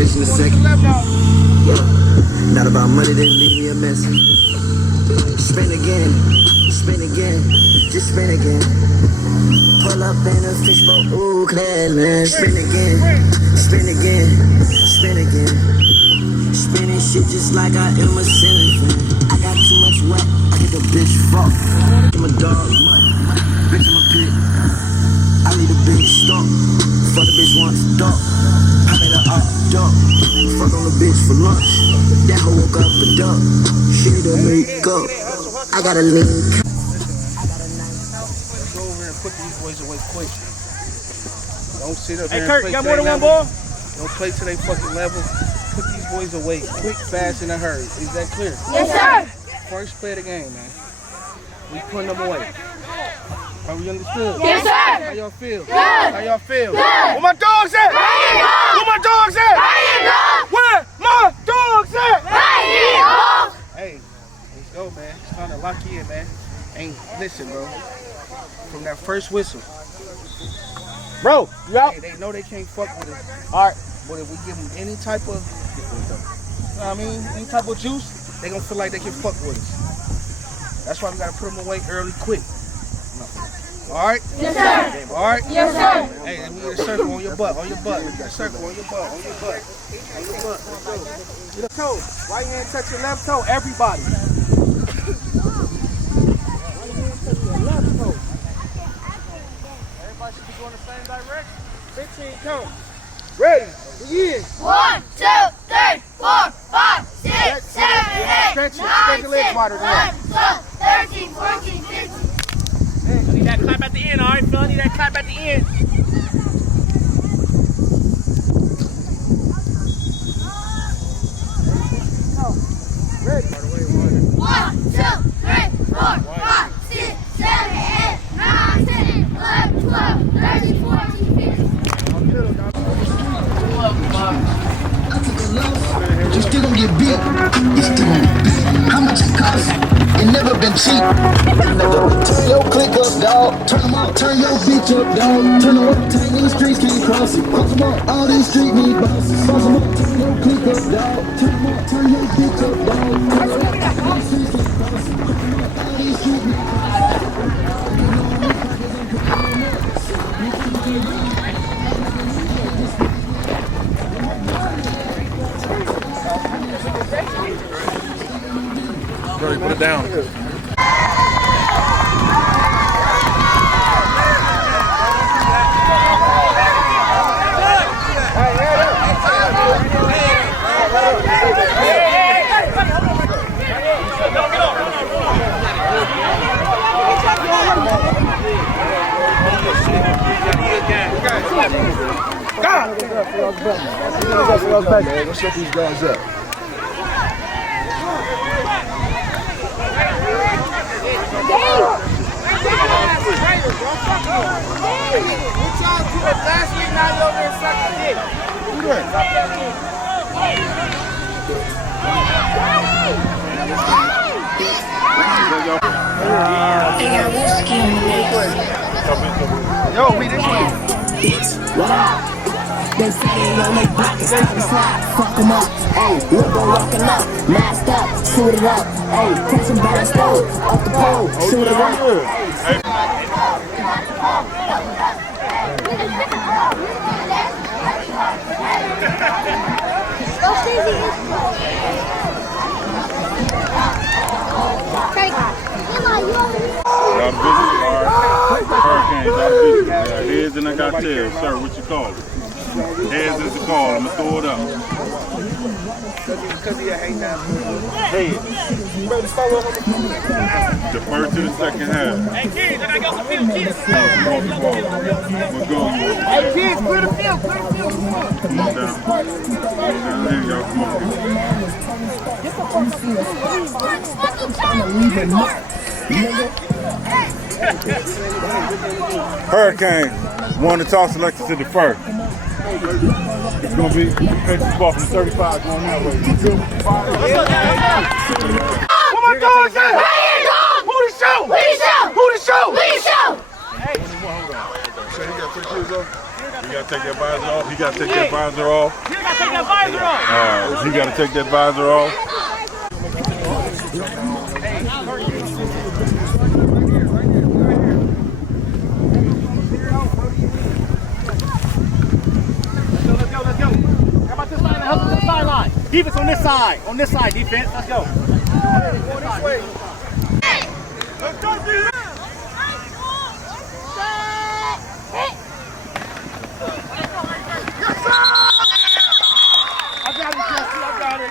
bitch in a second. Yeah. Not about money, then leave me a message. Spin again, just spin again. Pull up in a fishbowl, ooh, Cleveland. Spin again, spin again, spin again. Spinning shit just like I am a ceiling fan. I got too much wet, I get the bitch fucked. I'm a dog, mutt, bitch, I'm a pig. I need a big stump, fuck the bitch once, dog. I made her up, dog. Fuck on the bitch for lunch. That hoe woke up a duck. She need to make up. I got a lean. Let's go over and put these boys away quick. Don't sit up here and Kurt, play you got to more their than one level. ball? Don't play to their fucking level. Put these boys away quick, fast, in a hurry. Is that clear? Yes, sir. First play of the game, man. We putting them away. Are we understood? Yes, sir. How y'all feel? Good. How y'all feel? Good. Where my dogs at? Right here, dog. Where my dogs at? Right here, dog. Where my dogs at? Right here, dog. Hey, let's go, man. It's time to lock in, man. Listen, bro. From that first whistle, Bro, you out? they know they can't fuck with us. All right. But if we give them any type of, you know what I mean, any type of juice, they gonna feel like they can fuck with us. That's why we gotta put them away early, quick. All right? Yes, sir. All right? Yes, sir. Hey, we need a circle on your butt, on your butt. We need a circle on your butt, on your butt, on your butt. Let's go. Get a toe. Right hand touch your left toe, everybody. Right hand touch your left toe. Everybody should be going the same direction. 15 count. Ready? Begin. 1, 2, 3, 4, 5, 6, 7, 8, 9, 10, 11, 12, 13, 14, 15. I need that clap at the end, all right, Phil? I need that clap at the end. Ready? 1, 2, 3, 4, 5, 6, 7, 8, 9, 10, 11, 12, 13, 14, 15. But you still gonna get beat. You still gonna get beat. How much it cost? It never been cheap. Turn your click up, dog. Turn them out. Turn your bitch up, dog. Turn them up. Turn these streets can't cross it. Cross them up. All these streets need bosses. Cross them up. Turn your click up, dog. Turn them up. Turn your bitch up, dog. Turn them up. All these streets can't cross it. Cross them up. All these streets need Ready, put it down. Let's get these guys up. Last week, now you over there sucking dick. Yo, we this way. They say they gon' make pockets, time to slide, fuck them up, ayy, look go walking up, masked up, shoot it up, ayy, catch them by the stove, up the pole, shoot it up, ayy. Got business card. Hurricanes, got business. Yeah, heads and I got tails. Sir, what you call it? Heads is the call. I'm going to throw it up. Because he ain't now. Heads. Defer to the second half. Hey, kids, I got the field, kids. We'll go. Hey, kids, clear the field, clear the field. Come on down. Come on down here, y'all. Come on. Hurricane, one to toss selected to defer. It's going to be Patriots ball from 35 going that way. Where my dogs at? Right here, dog. Who the show? We the show. Who the show? We the show. So he got 3 kids off? You gotta take that visor off. He gotta take that visor off. You gotta take that visor off. He gotta take that visor off. Let's go. How about this line? Help us on the sideline. Defense on this side. On this side, defense. Let's go. Let's go, defense. I got it.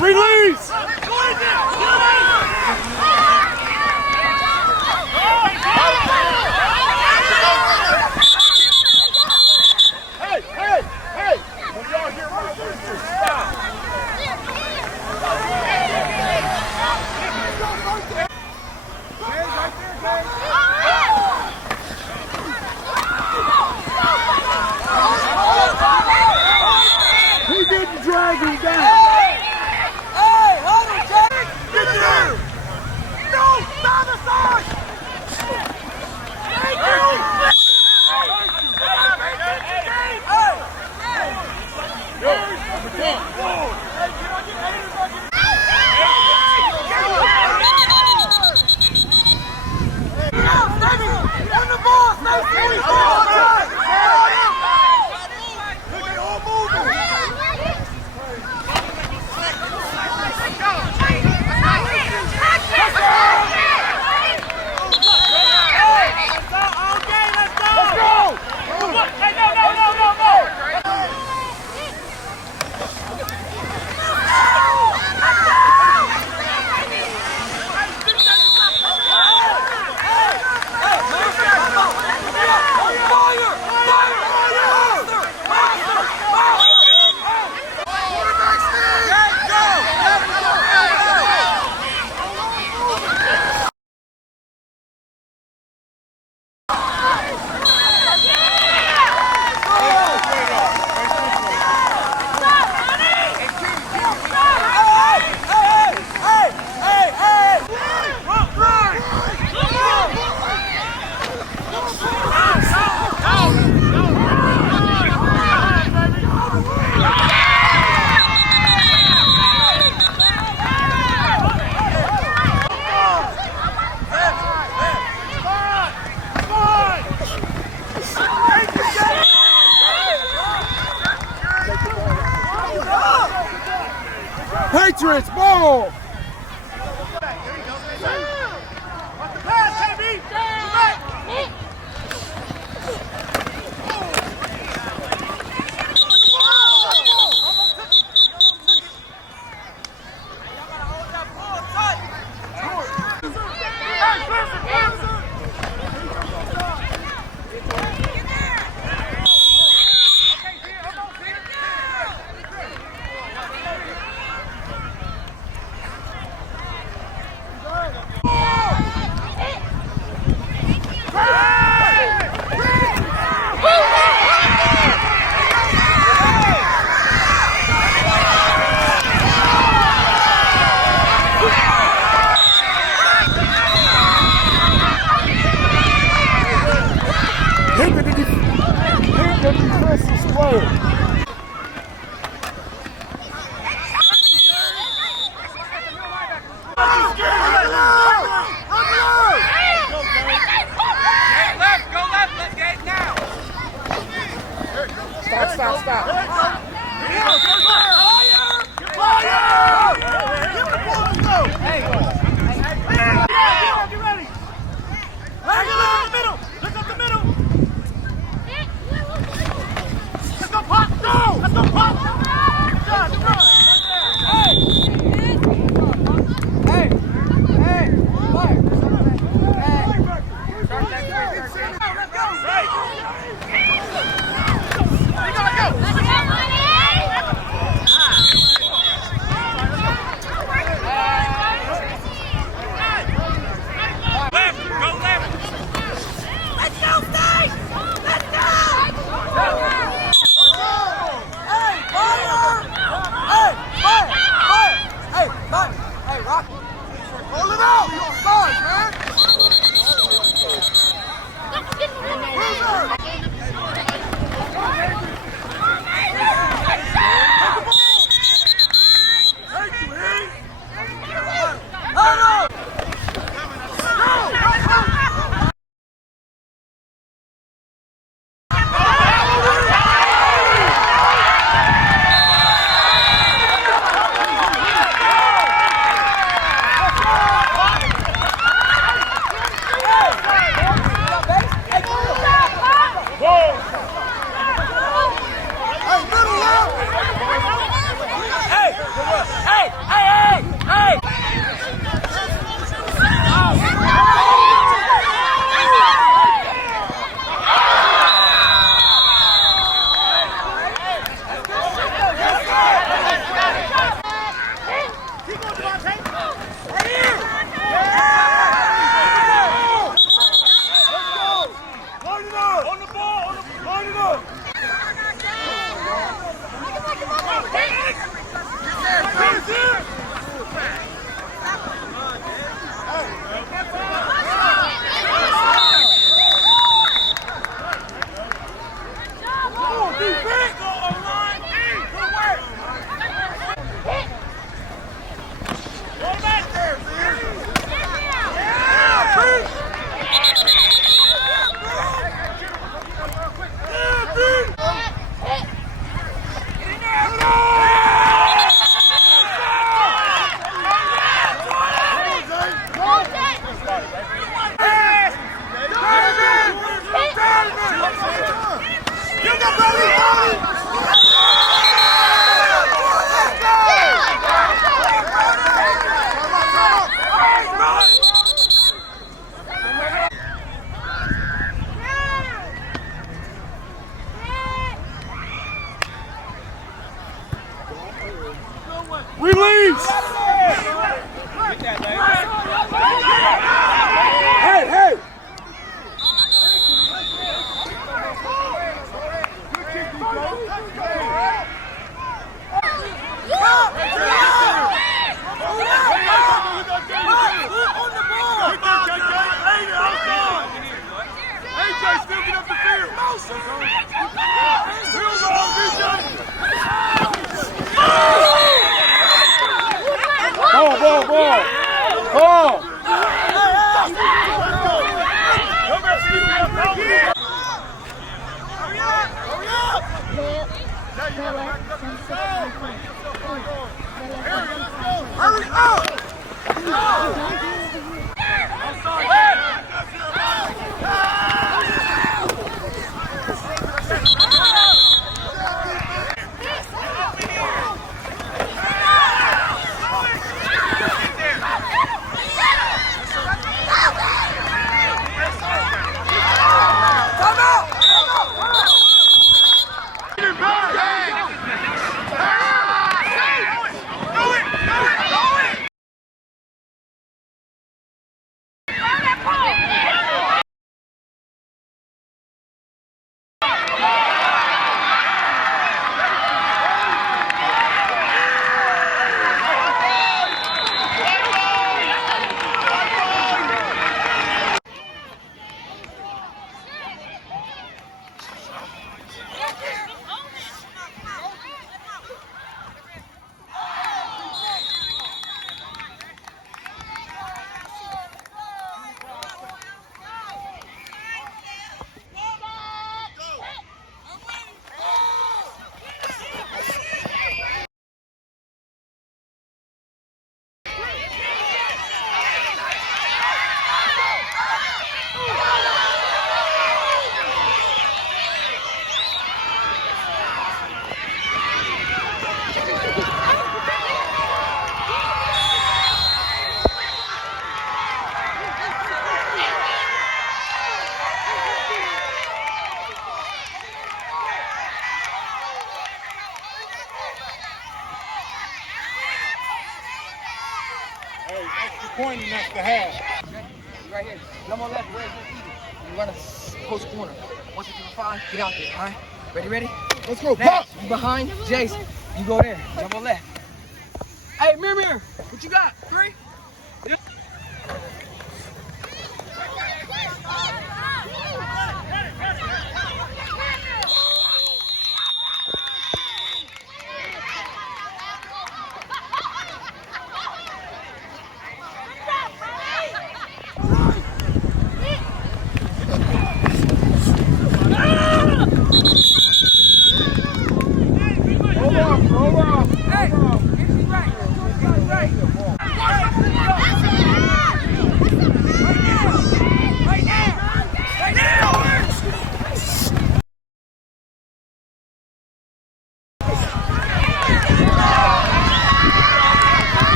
Release! Hey! When y'all hear my voice, stop. He didn't drag him down. Patriots ball! Stop. Hold it out! You're offside, man! Release! Hey, hey! Ball! Hurry up! Pointing us to have. Right here. Jump on left. Where's your easy? You run a post corner. Once you do the 5, get out there. All right? Ready? Let's go, Now, pop! you behind Jason. You go there. Jump on left. Hey, mirror. What you got? 3?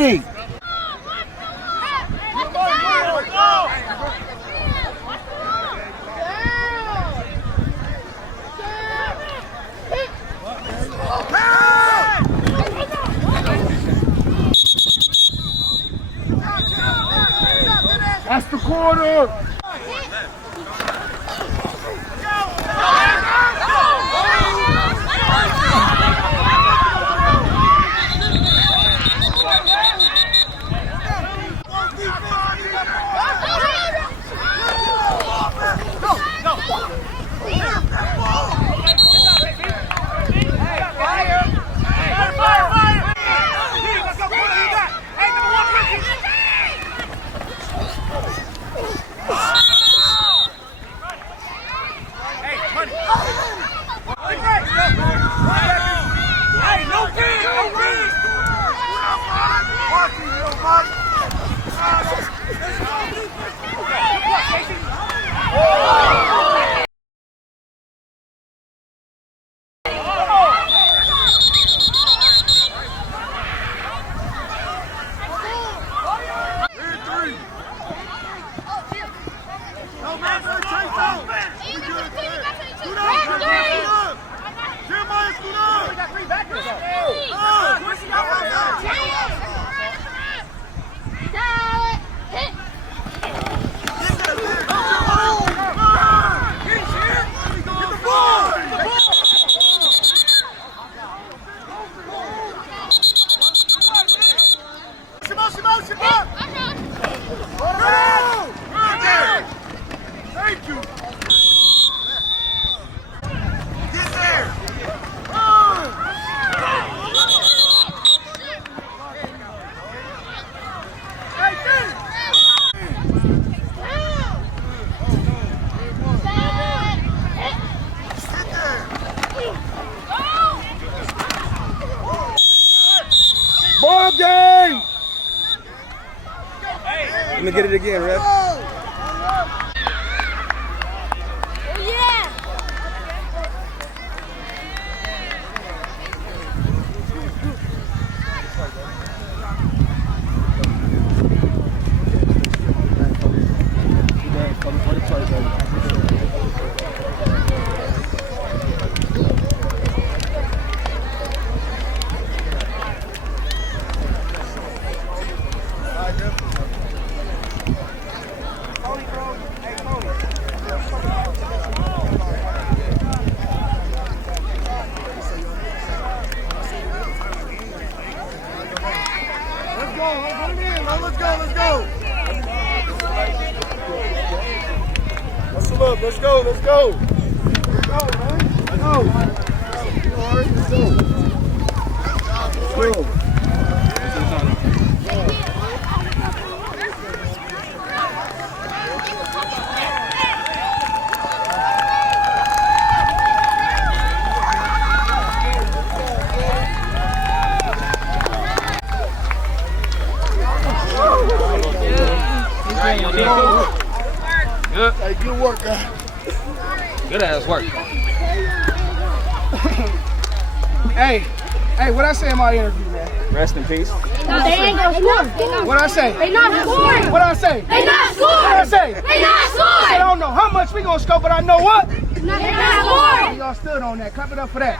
ready. That's the quarter. Thank you. Get there. Ball game. Let me get it again, ref. Let's go. Let's go, man. Let's go. Let's go. Let's go. Good. Hey, good work, guy. Good ass work. Hey, what I say in my interview, man? Rest in peace. No, they ain't gonna score. What I say? They not scoring. What I say? They not scoring. What I say? They not I scoring. don't know how much we gonna score, but I know what? They not scoring. Y'all stood on that. Clap it up for that.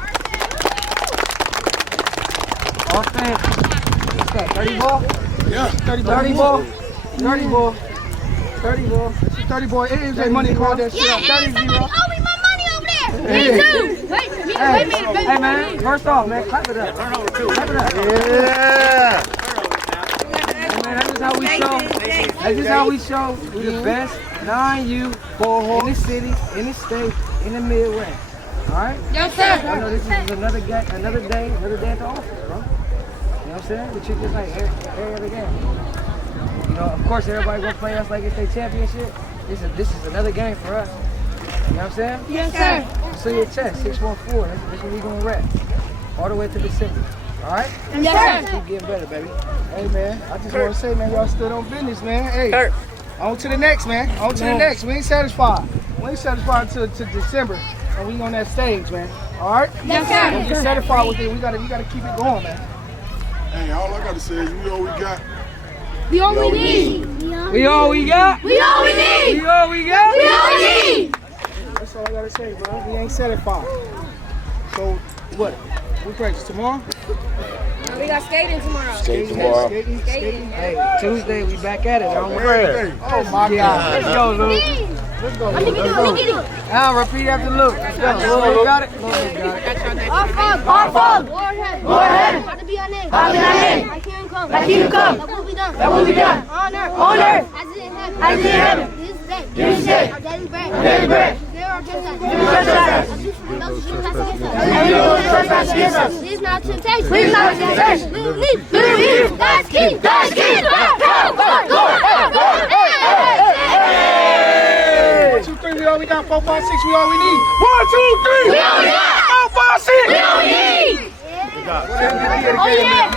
Offense. What's that? 30 ball? Yeah. 30 ball. 30 ball. 30 ball. 30 ball. It is a money call that shit Yeah, out. and 30 somebody zero. owe me my money over there. Hey. Me too. Wait a minute. Hey man, first off, man, clap it up. Clap it up. Yeah. Hey, man, that's just how we show. That's just how we show we the best 9U ball hall in the city, in the state, in the Midwest. All right? Yes, I sir. know this is another day at the office, bro. You know what I'm saying? We treat this like every other game. You know, of course, everybody gonna play us like it's their championship. This is another game for us. You know what I'm saying? Yes, sir. So your chest, 614. That's what we gonna rap all the way to December. All right? Yes, sir. Keep getting better, baby. Hey, man, I just want to say, man, y'all stood on business, man. Hey, on to the next, man. On to the next. We ain't satisfied. We ain't satisfied until December, and we on that stage, man. All right? Yes, sir. Don't get satisfied with it. We gotta keep it going, man. Hey, all I gotta say is we all we got. We all we need. We all we got. We all we need. We all we got. We all we need. That's all I gotta say, bro. We ain't set at 5. So what? We practice tomorrow? We got skating tomorrow. Skating. Skating. Tuesday, we back at it. On Hey, Oh my God. Let's go, Luke. Let's go. Let me get it. Now repeat after Luke. Let's go. Luke got it. Luke got it. Our fog. Warhead. How to be our name. How to be our name. Like here and come. Like here and come. That will be done. That will be done. Honor. As it in heaven. As it in heaven. This day. Our daily bread. Our daily bread. There are trespasses. Lead not to temptation. Lead not to temptation. Leave. God's king. God's king. Go. 1, 2, 3, we all we got. 4, 5, 6, we all we need. 1, 2, 3. We all we got. 4, 5, 6. We all we need. Oh yeah.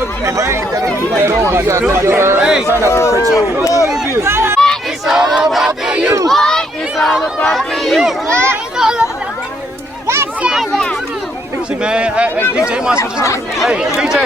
It's all about the youth. It's all about the youth. It's all about the youth. See, man, hey, DJ, you might as well just, hey, DJ.